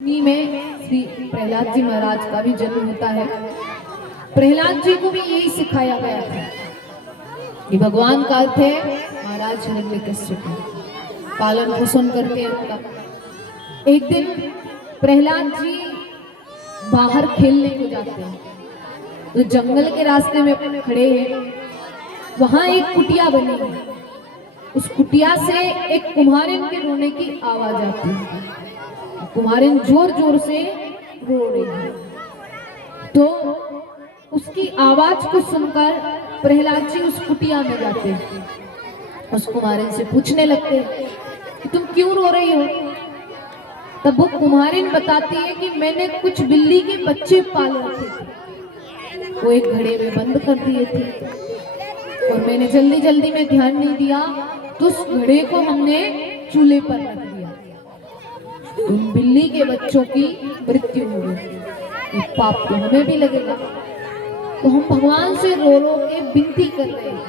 इन्हीं में श्री प्रहलाद जी महाराज का भी जन्म होता है। प्रहलाद जी को भी यही सिखाया गया था कि भगवान का अर्थ है महाराज हिरण्यकश्यप पालन पोषण करते हैं उनका। एक दिन प्रहलाद जी बाहर खेलने को जाते हैं तो जंगल के रास्ते में खड़े हैं, वहां एक कुटिया बनी है। उस कुटिया से एक कुम्हारिन के रोने की आवाज आती है। कुम्हारिन जोर जोर से रो रही है। तो उसकी आवाज को सुनकर प्रहलाद जी उस कुटिया में जाते हैं, उस कुम्हारिन से पूछने लगते हैं कि तुम क्यों रो रही हो। तब वो कुम्हारिन बताती है कि मैंने कुछ बिल्ली के बच्चे पाले थे, वो एक घड़े में बंद कर दिए थे और मैंने जल्दी जल्दी में ध्यान नहीं दिया तो उस घड़े को हमने चूल्हे पर रख दिया। उन बिल्ली के बच्चों की मृत्यु हो गई, पाप तो हमें भी लगेगा। तो हम भगवान से रो रो के विनती कर रहे हैं,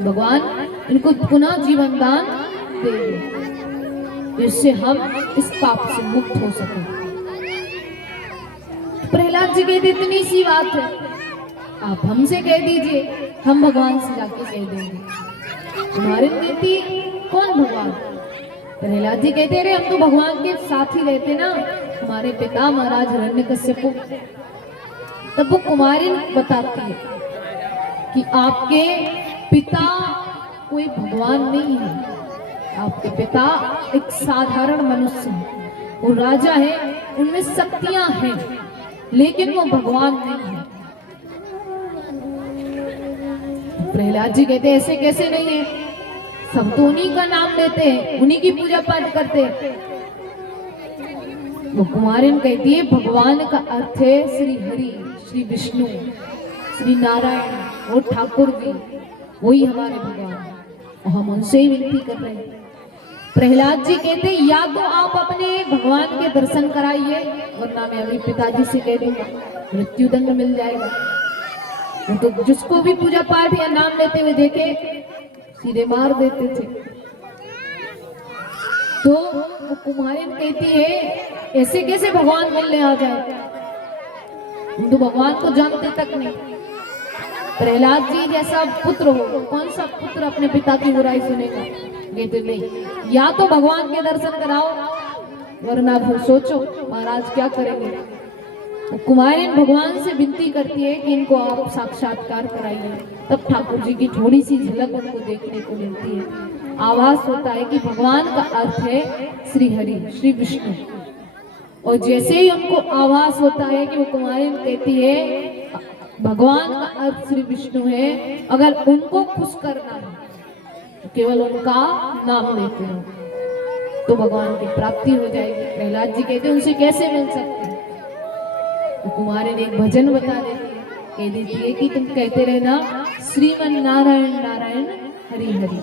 भगवान इनको पुनः जीवन दान दे दो जिससे हम इस पाप से मुक्त हो सके। प्रहलाद जी कहते इतनी सी बात है, आप हमसे कह दीजिए, हम भगवान से जाके कह देंगे। तुम्हारी कहती कौन भगवान? प्रहलाद जी कहते रहे हम तो भगवान के साथ ही रहते ना, हमारे पिता महाराज हिरण्यकश्यप। तब वो कुमारिन बताती है कि आपके पिता कोई भगवान नहीं है, आपके पिता एक साधारण मनुष्य है, वो राजा है, उनमें शक्तियां हैं लेकिन वो भगवान नहीं है। प्रहलाद जी कहते ऐसे कैसे नहीं है, सब तो उन्हीं का नाम लेते हैं, उन्हीं की पूजा पाठ करते हैं। वो कुमारिन कहती है भगवान का अर्थ है श्री हरि, श्री विष्णु, श्री नारायण और ठाकुर जी, वही हमारे भगवान हैं और हम उनसे ही विनती कर रहे हैं। प्रहलाद जी कहते या तो आप अपने भगवान के दर्शन कराइए वरना मैं अभी पिताजी से कह दूंगा, मृत्यु दंड मिल जाएगा। तो जिसको भी पूजा पाठ या नाम लेते हुए देखे सीधे मार देते थे। तो वो कुम्हारिन कहती है ऐसे कैसे भगवान मिलने आ जाए, हम तो भगवान को जानते तक नहीं। प्रहलाद जी जैसा पुत्र हो, कौन सा पुत्र अपने पिता की बुराई सुनेगा? कहते नहीं, या तो भगवान के दर्शन कराओ वरना फिर सोचो महाराज क्या करेंगे। कुमारिन भगवान से विनती करती है कि इनको आप साक्षात्कार कराइए। तब ठाकुर जी की थोड़ी सी झलक उनको देखने को मिलती है। आवाज होता है कि भगवान का अर्थ है श्री हरि, श्री विष्णु। और जैसे ही उनको आवाज होता है कि वो कुमारिन कहती है भगवान का अर्थ श्री विष्णु है, अगर उनको खुश करना है तो केवल उनका नाम लेते हो तो भगवान की प्राप्ति हो जाएगी। प्रहलाद जी कहते उनसे कैसे मिल सकते हैं? तो कुमारिन एक भजन बता देती है, कह देती है कि तुम कहते रहना श्रीमन नारायण नारायण हरि हरि,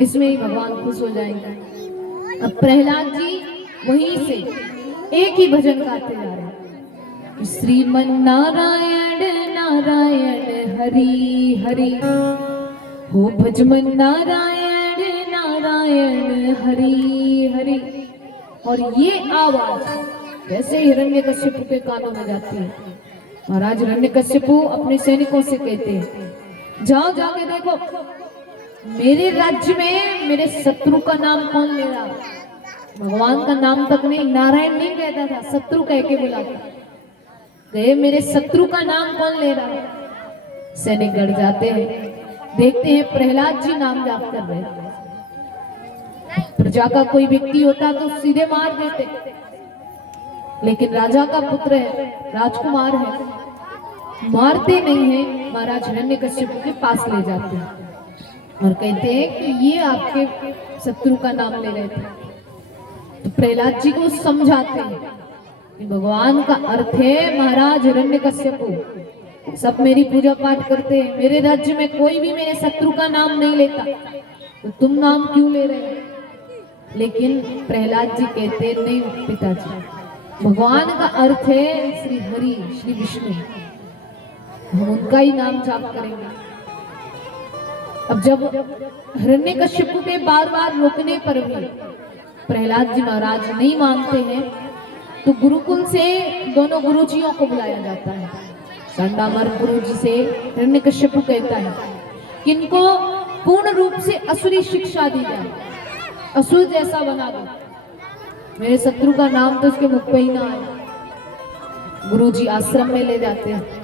इसमें ही भगवान खुश हो जाएंगे। अब प्रहलाद जी वहीं से एक ही भजन गाते जा रहे हैं कि श्रीमन नारायण नारायण हरि हरि, हो भजमन नारायण नारायण हरि हरि। और ये आवाज जैसे हिरण्यकश्यप के कानों में जाती है, महाराज हिरण्यकश्यप अपने सैनिकों से कहते हैं जाओ जाके देखो मेरे राज्य में मेरे शत्रु का नाम कौन ले रहा। भगवान का नाम तक नहीं, नारायण नहीं कहता था, शत्रु कह के बुलाता। गए मेरे शत्रु का नाम कौन ले रहा। सैनिक गढ़ जाते हैं, देखते हैं प्रहलाद जी नाम जाप कर रहे। प्रजा का कोई व्यक्ति होता तो सीधे मार देते, लेकिन राजा का पुत्र है, राजकुमार है, मारते नहीं है। महाराज हिरण्यकश्यप के पास ले जाते हैं और कहते हैं कि ये आपके शत्रु का नाम ले रहे थे। तो प्रहलाद जी को समझाते हैं कि भगवान का अर्थ है महाराज हिरण्यकश्यप, सब मेरी पूजा पाठ करते हैं, मेरे राज्य में कोई भी मेरे शत्रु का नाम नहीं लेता, तो तुम नाम क्यों ले रहे हो? लेकिन प्रहलाद जी कहते नहीं पिताजी, भगवान का अर्थ है श्री हरि, श्री विष्णु, हम उनका ही नाम जाप करेंगे। अब जब हिरण्यकश्यप के बार बार रोकने पर भी प्रहलाद जी महाराज नहीं मानते हैं तो गुरुकुल से दोनों गुरुजियों को बुलाया जाता है। संडामर गुरु जी से हिरण्यकश्यप कहता है कि इनको पूर्ण रूप से असुरी शिक्षा दी जाए, असुर जैसा बना दो, मेरे शत्रु का नाम तो उसके मुख पे ही ना आए। गुरु जी आश्रम में ले जाते हैं।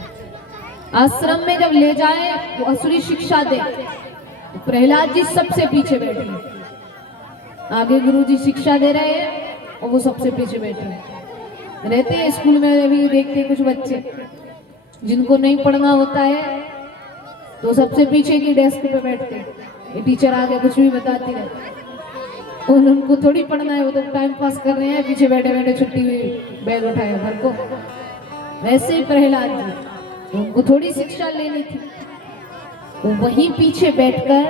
आश्रम में जब ले जाए वो असुरी शिक्षा दे तो प्रहलाद जी सबसे पीछे बैठे, आगे गुरु जी शिक्षा दे रहे हैं और वो सबसे पीछे बैठे रहते हैं। स्कूल में भी देखते कुछ बच्चे जिनको नहीं पढ़ना होता है तो सबसे पीछे की डेस्क पे बैठते, ये टीचर आगे कुछ भी बताती रहती, और उनको थोड़ी पढ़ना है, वो तो टाइम पास कर रहे हैं, पीछे बैठे बैठे छुट्टी हुई बैग उठाया घर को। वैसे ही प्रहलाद जी, उनको थोड़ी शिक्षा लेनी थी, वो वहीं पीछे बैठकर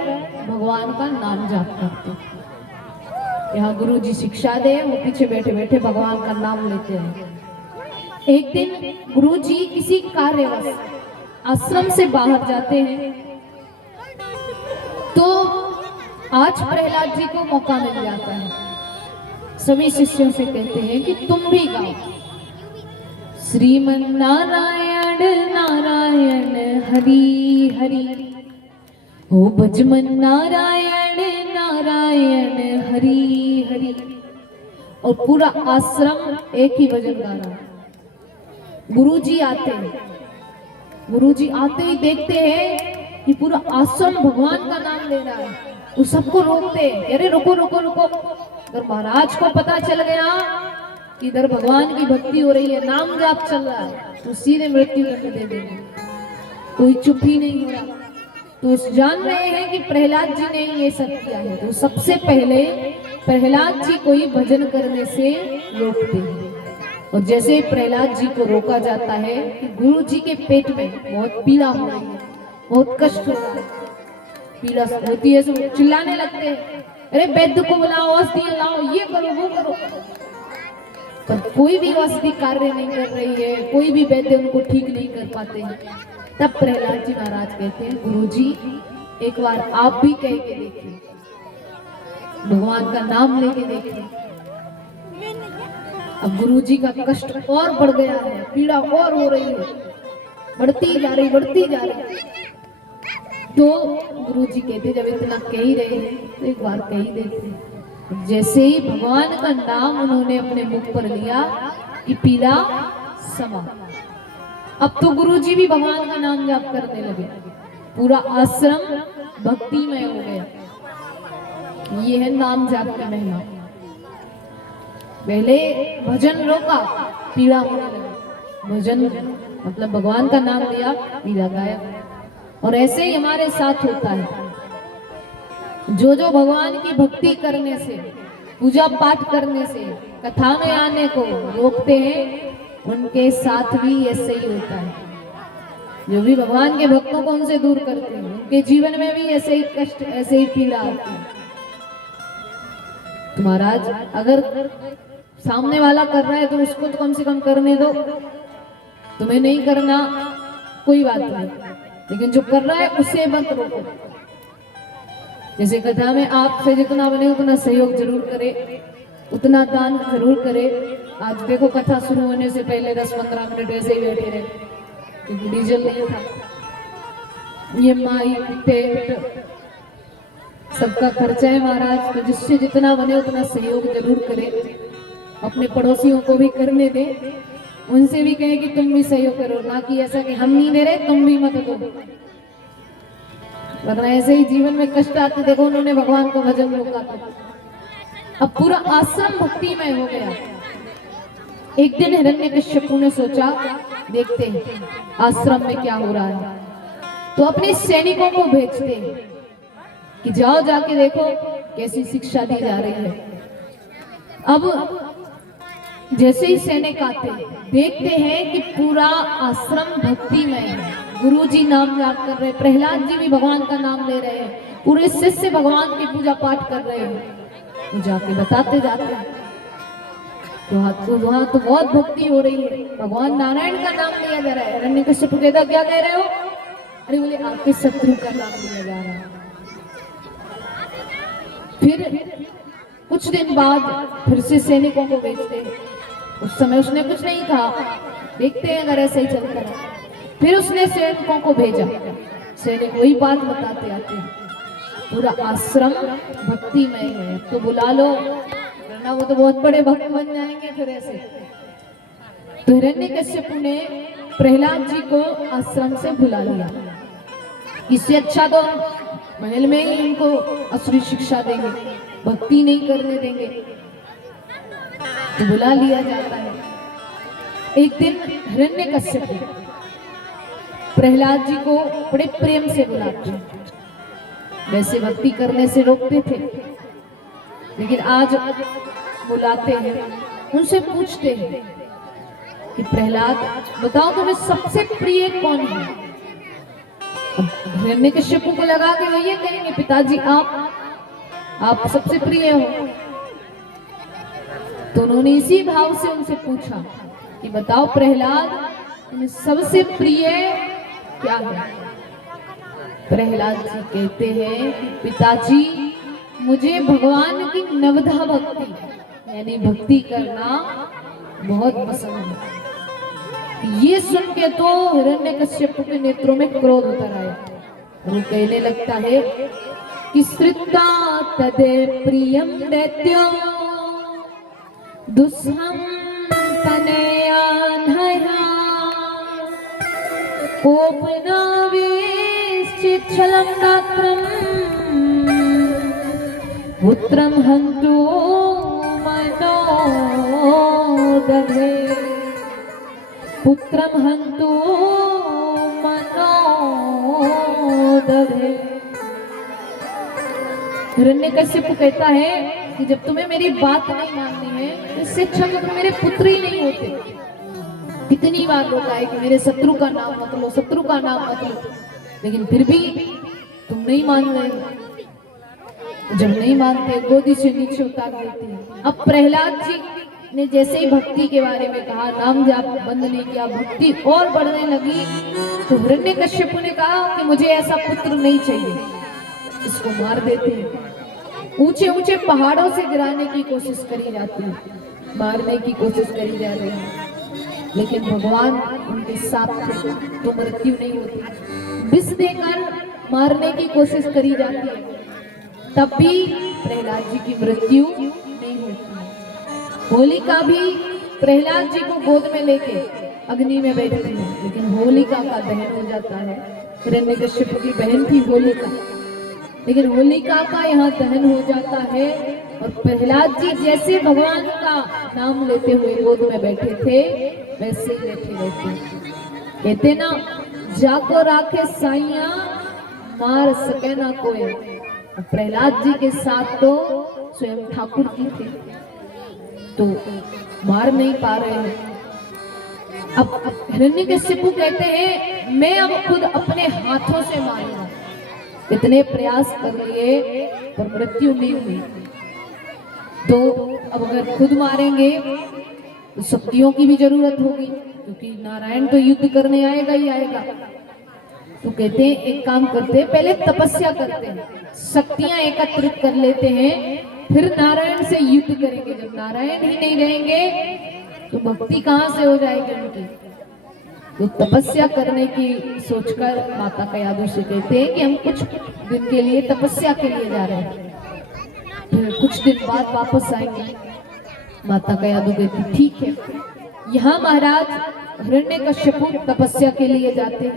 भगवान का नाम जाप करते। यहाँ गुरु जी शिक्षा दे, वो पीछे बैठे बैठे भगवान का नाम लेते हैं। एक दिन गुरु जी किसी कार्यवश आश्रम से बाहर जाते हैं तो आज प्रहलाद जी को मौका मिल जाता है। सभी शिष्यों से कहते हैं कि तुम भी गाओ, श्रीमन नारायण नारायण हरि हरि, हो भजमन नारायण नारायण हरि हरि। और पूरा आश्रम एक ही भजन गा रहा है। गुरु जी आते हैं, गुरु जी आते ही देखते हैं कि पूरा आश्रम भगवान का नाम ले रहा है, वो सबको रोकते हैं, अरे रुको रुको रुको। अगर महाराज को पता चल गया कि इधर भगवान की भक्ति हो रही है, नाम जाप चल रहा है, तो सीधे मृत्यु दंड दे देंगे। कोई चुप ही नहीं हो रहा, तो जान रहे हैं कि प्रहलाद जी ने ये सब किया है, तो सबसे पहले प्रहलाद जी को ही भजन करने से रोकते हैं। और जैसे ही प्रहलाद जी को रोका जाता है कि गुरु जी के पेट में बहुत पीड़ा हो रही है, बहुत कष्ट हो रहा है, पीड़ा होती है, सब चिल्लाने लगते हैं, अरे वैद्य को बुलाओ, औषधि लाओ, ये करो वो करो। पर कोई भी औषधि कार्य नहीं कर रही है, कोई भी वैद्य उनको ठीक नहीं कर पाते हैं। तब प्रहलाद जी महाराज कहते हैं, गुरु जी एक बार आप भी कह के देखिए, भगवान का नाम लेके देखिए। अब गुरु जी का कष्ट और बढ़ गया है, पीड़ा और हो रही है, बढ़ती जा रही बढ़ती जा रही। तो गुरु जी कहते जब इतना कह ही रहे हैं तो एक बार कह ही देते। जैसे ही भगवान का नाम उन्होंने अपने मुख पर लिया कि पीड़ा समा। अब तो गुरु जी भी भगवान का नाम जाप करने लगे, पूरा आश्रम भक्तिमय हो गया। ये है नाम जाप का महिमा। पहले भजन रोका, पीड़ा होने लगी, भजन मतलब भगवान का नाम लिया, पीड़ा गायब। और ऐसे ही हमारे साथ होता है, जो जो भगवान की भक्ति करने से, पूजा पाठ करने से, कथा में आने को रोकते हैं, उनके साथ भी ऐसे ही होता है। जो भी भगवान के भक्तों को उनसे दूर करते हैं, उनके जीवन में भी ऐसे ही कष्ट, ऐसे ही पीड़ा आती है। तो महाराज अगर सामने वाला कर रहा है तो उसको तो कम से कम करने दो, तुम्हें नहीं करना कोई बात नहीं, लेकिन जो कर रहा है उसे मत रोको। जैसे कथा में आपसे जितना बने उतना सहयोग जरूर करे, उतना दान जरूर करे। आज देखो कथा शुरू होने से पहले 10-15 मिनट ऐसे ही बैठे रहे, क्योंकि डीजल नहीं था, ये माइक टेंट सबका खर्चा है महाराज। तो जिससे जितना बने उतना सहयोग जरूर करे, अपने पड़ोसियों को भी करने दे, उनसे भी कहे कि तुम भी सहयोग करो, ना कि ऐसा कि हम नहीं दे रहे तुम भी मत दो, वरना ऐसे ही जीवन में कष्ट आते। देखो उन्होंने भगवान को भजन रोका था, अब पूरा आश्रम भक्तिमय हो गया। एक दिन हिरण्यकश्यप ने सोचा देखते हैं आश्रम में क्या हो रहा है, तो अपने सैनिकों को भेजते हैं कि जाओ जाके देखो कैसी शिक्षा दी जा रही है। अब जैसे ही सैनिक आते देखते हैं कि पूरा आश्रम भक्तिमय है, गुरु जी नाम याद कर रहे, प्रहलाद जी भी भगवान का नाम ले रहे हैं, पूरे शिष्य भगवान की पूजा पाठ कर रहे हैं। तो जाके बताते जाते हैं तो वहां तो बहुत भक्ति हो रही है, भगवान नारायण का नाम लिया जा रहा है। हिरण्यकश्यप कहता क्या कह रहे हो? अरे बोले आपके शत्रु का नाम लिया जा रहा है। फिर कुछ दिन बाद फिर से सैनिकों को भेजते हैं। उस समय उसने कुछ नहीं कहा, देखते हैं अगर ऐसे ही चलता रहा। फिर उसने सैनिकों को भेजा, सैनिक वही बात बताते आते हैं, पूरा आश्रम भक्तिमय है, तो बुला लो, वरना वो तो बहुत बड़े भक्त बन जाएंगे फिर ऐसे। तो हिरण्यकश्यप ने प्रहलाद जी को आश्रम से बुला लिया। इससे अच्छा तो महल में ही इनको असुरी शिक्षा देंगे, भक्ति नहीं करने देंगे, तो बुला लिया जाता है। एक दिन हिरण्यकश्यप प्रहलाद जी को बड़े प्रेम से बुलाते हैं। वैसे भक्ति करने से रोकते थे, लेकिन आज बुलाते हैं, उनसे पूछते हैं कि प्रहलाद बताओ तुम्हें सबसे प्रिय कौन है। हिरण्यकश्यप को लगा कि वो ये कहेंगे पिताजी आप सबसे प्रिय हो। तो उन्होंने इसी भाव से उनसे पूछा कि बताओ प्रहलाद तुम्हें सबसे प्रिय क्या है। प्रहलाद जी कहते हैं पिताजी मुझे भगवान की नवधा भक्ति यानी भक्ति करना बहुत पसंद है। ये सुन के तो हिरण्यकश्यप के नेत्रों में क्रोध उतर आया। वो कहने लगता है कि श्रुता तदे प्रियम दैत्यो दुस्सहं तनयान्हया कोपनावेश्चिच्छलं नात्रं पुत्रं हन्तु मनोदधे पुत्रं हन्तु मनोदधे। हिरण्यकश्यप कहता है कि जब तुम्हें मेरी बात नहीं माननी है, इससे अच्छा तो तुम मेरे पुत्र ही नहीं होते। कितनी बार रोका है कि मेरे शत्रु का नाम मत लो, शत्रु का नाम मत लो, लेकिन फिर भी तुम नहीं मान रहे हो। जब नहीं मानते गोदी से नीचे उतार देते हैं। अब प्रहलाद जी ने जैसे ही भक्ति के बारे में कहा, नाम जाप बंद नहीं किया, भक्ति और बढ़ने लगी, तो हिरण्यकश्यप ने कहा कि मुझे ऐसा पुत्र नहीं चाहिए, इसको मार देते हैं। ऊंचे ऊंचे पहाड़ों से गिराने की कोशिश करी जाती है, मारने की कोशिश करी जा रही है, लेकिन भगवान उनके साथ थे तो मृत्यु नहीं होती। विष देकर मारने की कोशिश करी जाती है, तब भी प्रहलाद जी की मृत्यु नहीं होती। होलिका भी प्रहलाद जी को गोद में लेके अग्नि में बैठती है, लेकिन होलिका का दहन हो जाता है। हिरण्यकश्यप की बहन थी होलिका, लेकिन होलिका का यहाँ दहन हो जाता है। और प्रहलाद जी जैसे भगवान का नाम लेते हुए गोद में बैठे थे, वैसे ही बैठे रहते। कहते ना जाको राखे साइया मार सके ना कोई। प्रहलाद जी के साथ तो स्वयं ठाकुर जी थे, तो मार नहीं पा रहे हैं। अब हिरण्यकश्यप कहते हैं मैं अब खुद अपने हाथों से मारूंगा। इतने प्रयास कर लिए पर मृत्यु नहीं हुई, तो अब अगर खुद मारेंगे तो शक्तियों की भी जरूरत होगी, क्योंकि नारायण तो युद्ध करने आएगा ही आएगा। तो कहते हैं एक काम करते हैं, पहले तपस्या करते हैं, शक्तियां एकत्रित कर लेते हैं, फिर नारायण से युद्ध करेंगे। जब नारायण ही नहीं रहेंगे तो भक्ति कहाँ से हो जाएगी उनकी। तो तपस्या करने की सोचकर माता कयाधु से कहते हैं कि हम कुछ दिन के लिए तपस्या के लिए जा रहे हैं, फिर कुछ दिन बाद वापस आएंगे। माता कयाधु कहती ठीक है। यहाँ महाराज हिरण्यकश्यप तपस्या के लिए जाते हैं,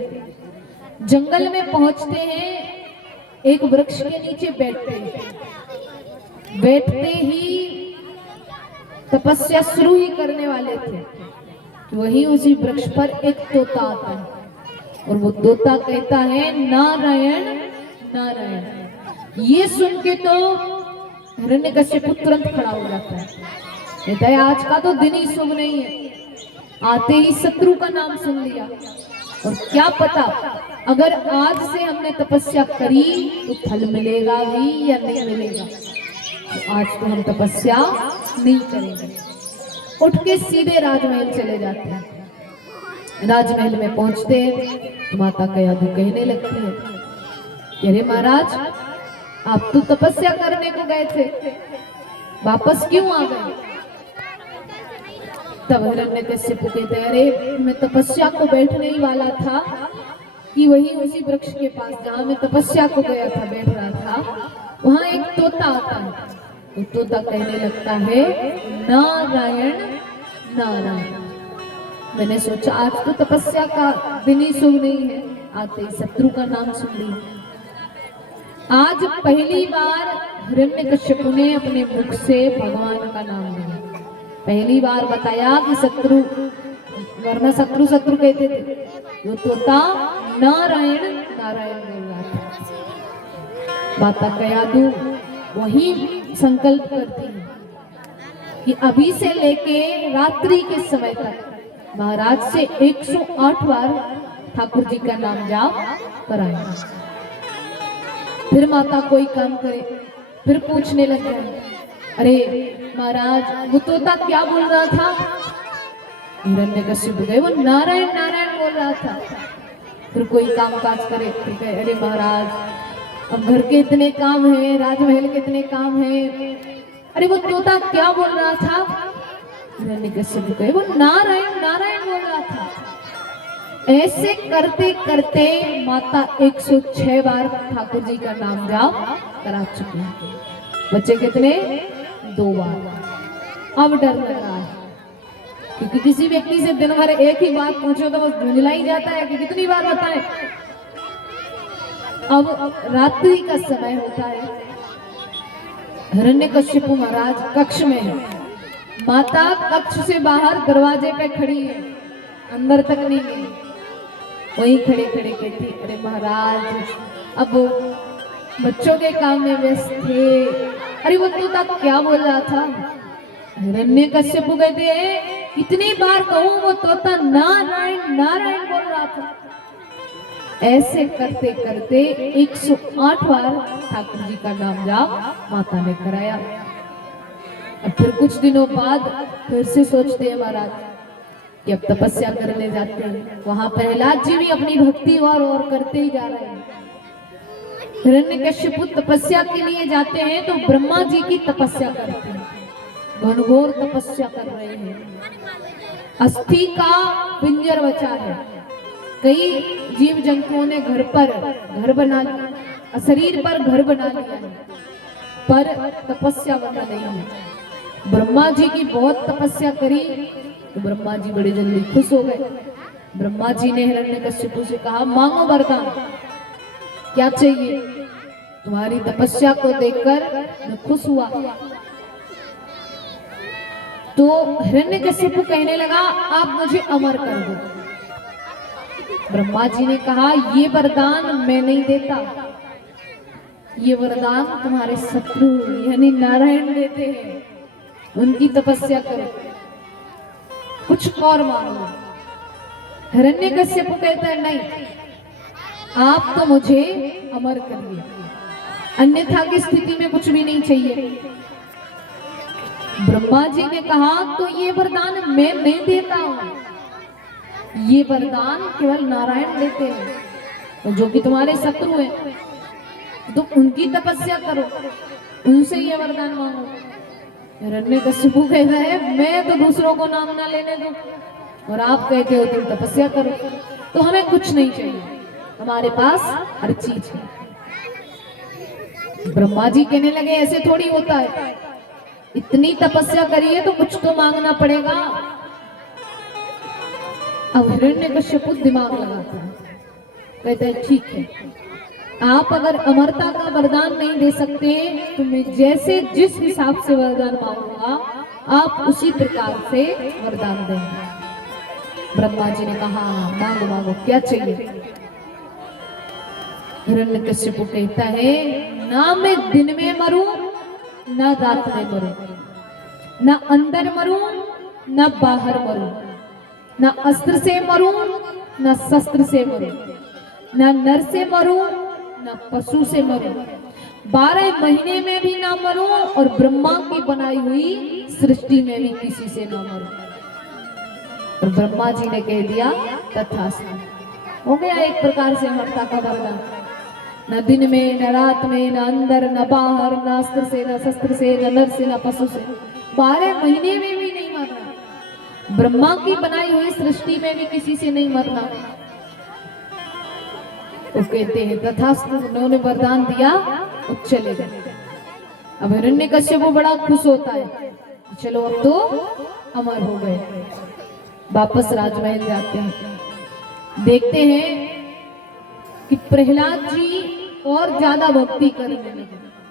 जंगल में पहुंचते हैं, एक वृक्ष के नीचे बैठते हैं। बैठते ही तपस्या शुरू ही करने वाले थे, वही उसी वृक्ष पर एक तोता आता है, और वो तोता कहता है नारायण नारायण। ये सुन के तो हिरण्यकश्यप तुरंत खड़ा हो जाता है, कहता है आज का तो दिन ही शुभ नहीं है, आते ही शत्रु का नाम सुन लिया, और क्या पता अगर आज से हमने तपस्या करी तो फल मिलेगा भी या नहीं मिलेगा। तो आज तो हम तपस्या नहीं करेंगे। उठ के सीधे राजमहल चले जाते हैं। राजमहल में पहुंचते हैं तो माता कयाधु कहने लगती है, अरे महाराज आप तो तपस्या करने को गए थे, वापस क्यों आ गए? तब हिरण्यकश्यप कहते हैं, अरे मैं तपस्या को बैठने ही वाला था कि वही उसी वृक्ष के पास जहाँ मैं तपस्या को गया था, बैठ रहा था, वहां एक तोता आता है। तो तोता कहने लगता है, नारायण नारायण। मैंने सोचा आज तो तपस्या का दिन ही शुभ नहीं है, आते ही शत्रु का नाम सुन लिया। आज पहली बार हिरण्यकश्यप ने अपने मुख से भगवान का नाम लिया, पहली बार बताया कि शत्रु, वरना शत्रु शत्रु कहते थे, जो तोता नारायण नारायण बोल रहा था। माता कयादू वही संकल्प करती है कि अभी से लेके रात्रि के समय तक महाराज से 108 बार ठाकुर जी का नाम जाप कराएंगे। फिर माता कोई काम करे, फिर पूछने लग जाए, अरे महाराज वो तोता क्या बोल रहा था? हिरण्यकश्यप गए, वो नारायण नारायण बोल रहा था। फिर कोई काम काज करे, फिर कहे, अरे महाराज अब घर के इतने काम हैं, राजमहल के इतने काम हैं, अरे वो तोता क्या बोल रहा था? हिरण्यकश्यप गए, वो नारायण नारायण बोल रहा था। ऐसे करते करते माता 106 बार ठाकुर जी का नाम जाप करा चुके हैं। बच्चे कितने? 2 बार। अब डर लग रहा है, क्योंकि किसी व्यक्ति से दिन भर एक ही बात पूछो तो वो झुंझला ही जाता है कि कितनी बार बताएं। अब रात्रि का समय होता है, हिरण्यकश्यप महाराज कक्ष में है, माता कक्ष से बाहर दरवाजे पे खड़ी है, अंदर तक नहीं गई, वहीं खड़े खड़े कहती, अरे महाराज अब बच्चों के काम में व्यस्त थे, अरे वो तोता क्या बोल रहा था? हिरण्यकश्यप कहते हैं, कितनी बार कहूं वो तोता नारायण नारायण बोल रहा था। ऐसे करते करते 108 बार ठाकुर जी का नाम जाप माता ने कराया। अब फिर कुछ दिनों बाद फिर से सोचते हैं महाराज कि अब तपस्या करने जाते हैं। वहां प्रहलाद जी भी अपनी भक्ति और करते ही जा रहे हैं। हिरण्यकश्यप तपस्या के लिए जाते हैं तो ब्रह्मा जी की तपस्या करते हैं, घनघोर तपस्या कर रहे हैं। अस्थि का पिंजर बचा है, कई जीव जंतुओं ने घर बना लिया, शरीर पर घर बना लिया है, पर तपस्या बना नहीं है। ब्रह्मा जी की बहुत तपस्या करी तो ब्रह्मा जी बड़े जल्दी खुश हो गए। ब्रह्मा जी ने हिरण्यकश्यप से कहा, मांगो वरदान, क्या चाहिए? तुम्हारी तपस्या को देखकर मैं खुश हुआ। तो हिरण्यकश्यप कहने लगा, आप मुझे अमर कर दो। ब्रह्मा जी ने कहा, ये वरदान मैं नहीं देता, ये वरदान तुम्हारे शत्रु यानी नारायण देते हैं, उनकी तपस्या करो, कुछ और मांगो। हिरण्यकश्यप कहता है, नहीं, आप तो मुझे अमर करिए, अन्यथा की स्थिति में कुछ भी नहीं चाहिए। ब्रह्मा जी ने कहा, तो ये वरदान मैं नहीं देता हूं, ये वरदान केवल नारायण देते हैं, तो जो कि तुम्हारे शत्रु हैं तो उनकी तपस्या करो, उनसे ये वरदान मांगो। हिरण्यकश्यप कहता है, मैं तो दूसरों को नाम ना लेने दूं और आप कहते हो तुम तपस्या करो, तो हमें कुछ नहीं चाहिए, हमारे पास हर चीज है। ब्रह्मा जी कहने लगे, ऐसे थोड़ी होता है, इतनी तपस्या करिए तो कुछ तो मांगना पड़ेगा। अब हिरण्यकश्यप दिमाग लगाता है, कहता है, ठीक है, आप अगर अमरता का वरदान नहीं दे सकते तो मैं जैसे जिस हिसाब से वरदान मांगूंगा आप उसी प्रकार से वरदान देंगे। ब्रह्मा जी ने कहा, मांगो मांगो, क्या चाहिए? हिरण्यकश्यप कहता है, ना मैं दिन में मरूं ना रात में मरूं, ना अंदर मरूं ना बाहर मरूं, ना अस्त्र से मरूं ना शस्त्र से मरूं, ना नर से मरूं ना पशु से मरूं, 12 महीने में भी ना मरूं और ब्रह्मा की बनाई हुई सृष्टि में भी किसी से ना मरूं। और ब्रह्मा जी ने कह दिया, तथास्तु, हो गया एक प्रकार से अमरता का वरदान। न दिन में न रात में, न अंदर न बाहर, न अस्त्र से न शस्त्र से, न नर से न पशु से, 12 महीने में भी नहीं मरना। ब्रह्मा की बनाई हुई सृष्टि में भी किसी से नहीं मरना। तो कहते हैं तथास्तु, उन्होंने वरदान दिया और चले गए। अब हिरण्यकश्यप बड़ा खुश होता है, चलो अब तो अमर हो गए। वापस राजमहल जाते हैं, देखते हैं कि प्रहलाद जी और ज्यादा भक्ति करने लगे,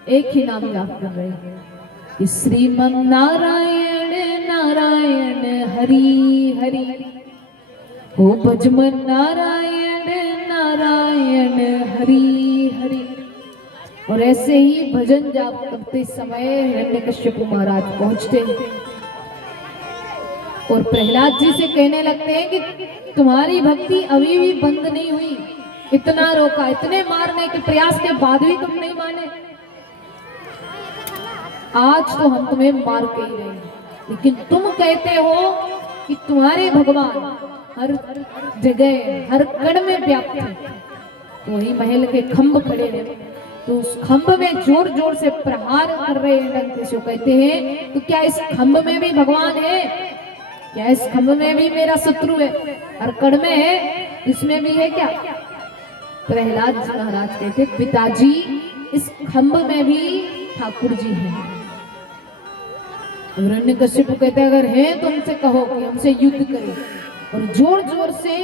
एक ही नाम जाप कर रहे हैं कि श्रीमन नारायण नारायण हरि हरि, हो भजमन नारायण नारायण हरि हरि। और ऐसे ही भजन जाप करते समय हिरण्यकश्यप महाराज पहुंचते हैं और प्रहलाद जी से कहने लगते हैं कि तुम्हारी भक्ति अभी भी बंद नहीं हुई, इतना रोका, इतने मारने के प्रयास के बाद भी तुम नहीं माने, आज तो हम तुम्हें मार के ही रहेंगे। लेकिन तुम कहते हो कि तुम्हारे भगवान हर जगह हर कण में व्याप्त है, तो वही महल के खंभ खड़े हैं, तो उस खंभ में जोर जोर से प्रहार कर रहे हैं डंके से। कहते हैं तो क्या इस खंभ में भी भगवान है, क्या इस खंभ में भी मेरा शत्रु है, हर कण में है, इसमें भी है क्या? प्रहलाद जी महाराज कहते पिताजी इस खंभ में भी ठाकुर जी हैं। हिरण्यकश्यप कहते अगर है तो उनसे कहो कि हमसे युद्ध करें, और जोर जोर से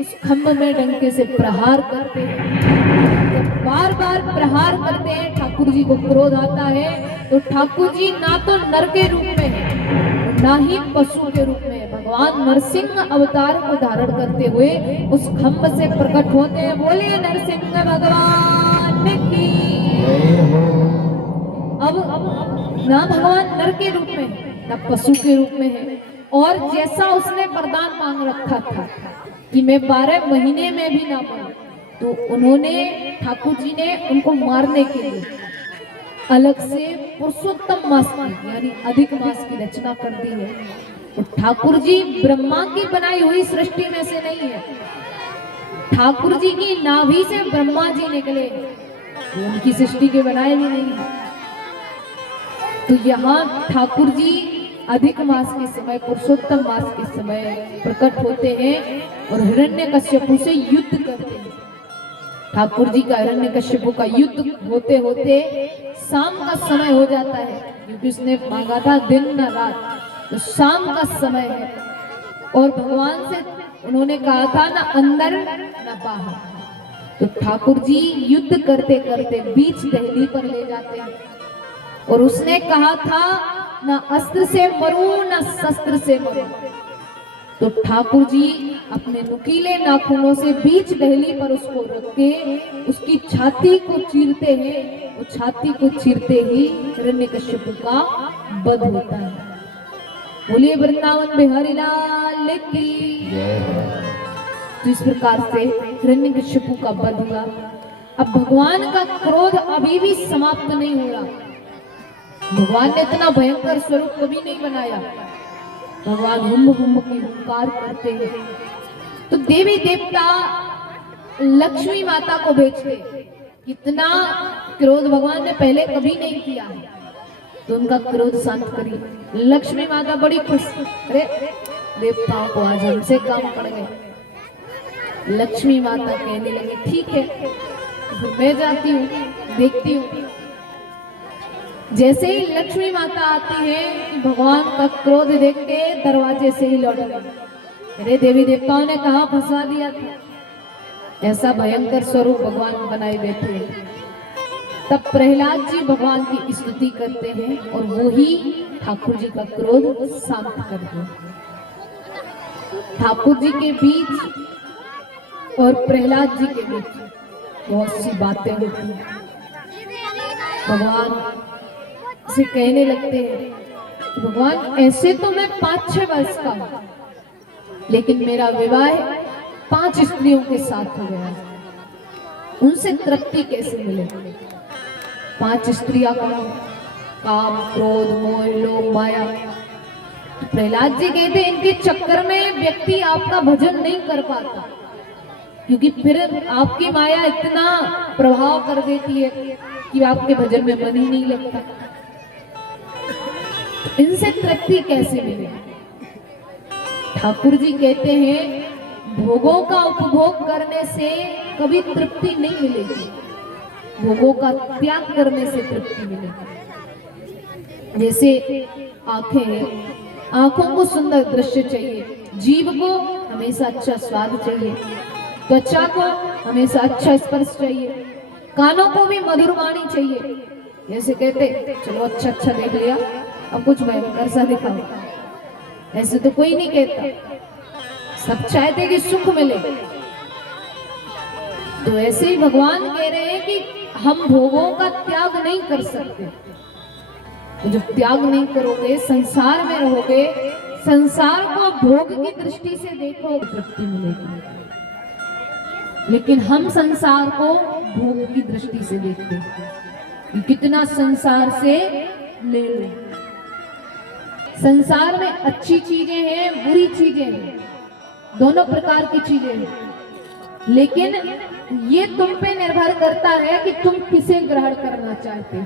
उस खंभ में डंके से प्रहार करते हैं। बार बार प्रहार करते हैं, ठाकुर जी को क्रोध आता है, तो ठाकुर जी ना तो नर के रूप में है ना ही पशु के रूप में, भगवान नरसिंह अवतार को धारण करते हुए उस खंभ से प्रकट होते हैं। बोलिए नरसिंह भगवान की। अब ना भगवान नर के रूप में ना पशु के रूप में है, और जैसा उसने वरदान मांग रखा था कि मैं 12 महीने में भी ना मरूं, तो उन्होंने ठाकुर जी ने उनको मारने के लिए अलग से पुरुषोत्तम मास की यानी अधिक मास की रचना कर दी है। तो ठाकुर जी ब्रह्मा की बनाई हुई सृष्टि में से नहीं है, ठाकुर जी की नाभि से ब्रह्मा जी निकले, उनकी सृष्टि के बनाए भी नहीं है। तो यहाँ ठाकुर जी अधिक मास के समय पुरुषोत्तम मास के समय प्रकट होते हैं और हिरण्यकश्यप से युद्ध करते हैं। ठाकुर जी का हिरण्यकश्यप का युद्ध होते होते शाम का समय हो जाता है, क्योंकि उसने मांगा था दिन न रात, तो शाम का समय है और भगवान से उन्होंने कहा था ना अंदर न बाहर। तो ठाकुर जी युद्ध करते करते बीच दहली पर ले जाते हैं और उसने कहा था ना अस्त्र से मरूं ना शस्त्र से मरूं। तो ठाकुर जी अपने नुकीले नाखूनों से बीच दहली पर उसको रख के उसकी छाती को चीरते हैं, वो छाती को चीरते ही हिरण्यकश्यप का वध होता है। बोलिए वृंदावन बिहारी लाल की। तो इस प्रकार से हिरण्यकश्यप का वध हुआ। अब भगवान का क्रोध अभी भी समाप्त नहीं हो रहा। भगवान ने इतना भयंकर स्वरूप कभी नहीं बनाया। भगवान हुम हुम की हुंकार करते हैं तो देवी देवता लक्ष्मी माता को भेजते। कितना क्रोध भगवान ने पहले कभी नहीं किया है, तो उनका क्रोध शांत करी। लक्ष्मी माता बड़ी खुश, अरे देवताओं को आज हमसे काम पड़ गए। लक्ष्मी माता कहने लगी ठीक है, तो मैं जाती हूँ, देखती हूँ। जैसे ही लक्ष्मी माता आती है कि भगवान का क्रोध देख के दरवाजे से ही लौट गए। अरे देवी देवताओं ने कहाँ फंसा दिया था, ऐसा भयंकर स्वरूप भगवान बनाए बैठे हैं। तब प्रहलाद जी भगवान की स्तुति करते हैं और वो ही ठाकुर जी का क्रोध शांत कर दे। ठाकुर जी के बीच और प्रहलाद जी के बीच बहुत सी बातें होती हैं। भगवान से कहने लगते हैं कि भगवान ऐसे तो मैं 5-6 वर्ष का हूं, लेकिन मेरा विवाह 5 स्त्रियों के साथ हो गया, उनसे तृप्ति कैसे मिले? 5 स्त्रियां काम क्रोध मोह लोभ माया। प्रहलाद जी कहते इनके चक्कर में व्यक्ति आपका भजन नहीं कर पाता, क्योंकि फिर आपकी माया इतना प्रभाव कर देती है कि आपके भजन में मन ही नहीं लगता। इनसे तृप्ति कैसे मिले? ठाकुर जी कहते हैं भोगों का उपभोग करने से कभी तृप्ति नहीं मिलेगी, भोगों का त्याग करने से तृप्ति मिलेगी। जैसे आंखें, आंखों को सुंदर दृश्य चाहिए, जीभ को हमेशा अच्छा स्वाद चाहिए, त्वचा को हमेशा अच्छा स्पर्श चाहिए, कानों को भी मधुर वाणी चाहिए। जैसे कहते चलो अच्छा देख लिया, अब कुछ भयंकर सा दिखाओ, ऐसे तो कोई नहीं कहता, सब चाहते कि सुख मिले। तो ऐसे ही भगवान कह रहे हैं कि हम भोगों का त्याग नहीं कर सकते। तो जब त्याग नहीं करोगे, संसार में रहोगे, संसार को भोग की दृष्टि से देखो, तृप्ति मिलेगी। लेकिन हम संसार को भोग की दृष्टि से देखते हैं, कितना संसार से ले लो। संसार में अच्छी चीजें हैं, बुरी चीजें हैं, दोनों प्रकार की चीजें हैं। लेकिन ये तुम पे निर्भर करता है कि तुम किसे ग्रहण करना चाहते हो,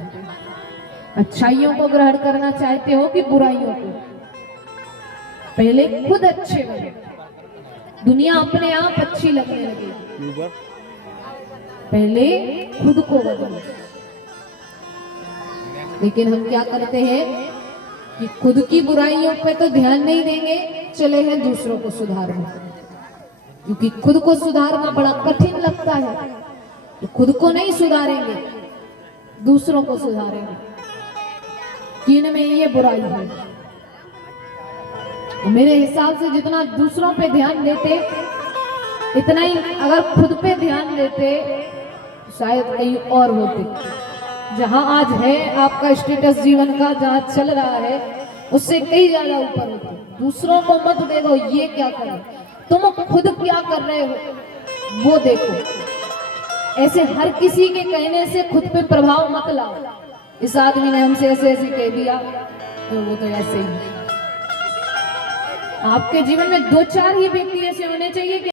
अच्छाइयों को ग्रहण करना चाहते हो कि बुराइयों को। पहले खुद अच्छे बनो, दुनिया अपने आप अच्छी लगने लगे। पहले खुद को बदलो। लेकिन हम क्या करते हैं कि खुद की बुराइयों पे तो ध्यान नहीं देंगे, चले हैं दूसरों को सुधारने, क्योंकि खुद को सुधारना बड़ा कठिन लगता है। तो खुद को नहीं सुधारेंगे, दूसरों को सुधारेंगे कि इनमें ये बुराई है। मेरे हिसाब से जितना दूसरों पे ध्यान देते, इतना ही अगर खुद पे ध्यान देते शायद कहीं और होते। जहां आज है आपका स्टेटस जीवन का, जहां चल रहा है, उससे कहीं ज्यादा ऊपर होते। दूसरों को मत देखो ये क्या कर रहे, तुम खुद क्या कर रहे हो वो देखो। ऐसे हर किसी के कहने से खुद पे प्रभाव मत लाओ। इस आदमी ने हमसे ऐसे ऐसे कह दिया तो वो तो ऐसे ही। आपके जीवन में 2-4 ही व्यक्ति ऐसे होने चाहिए कि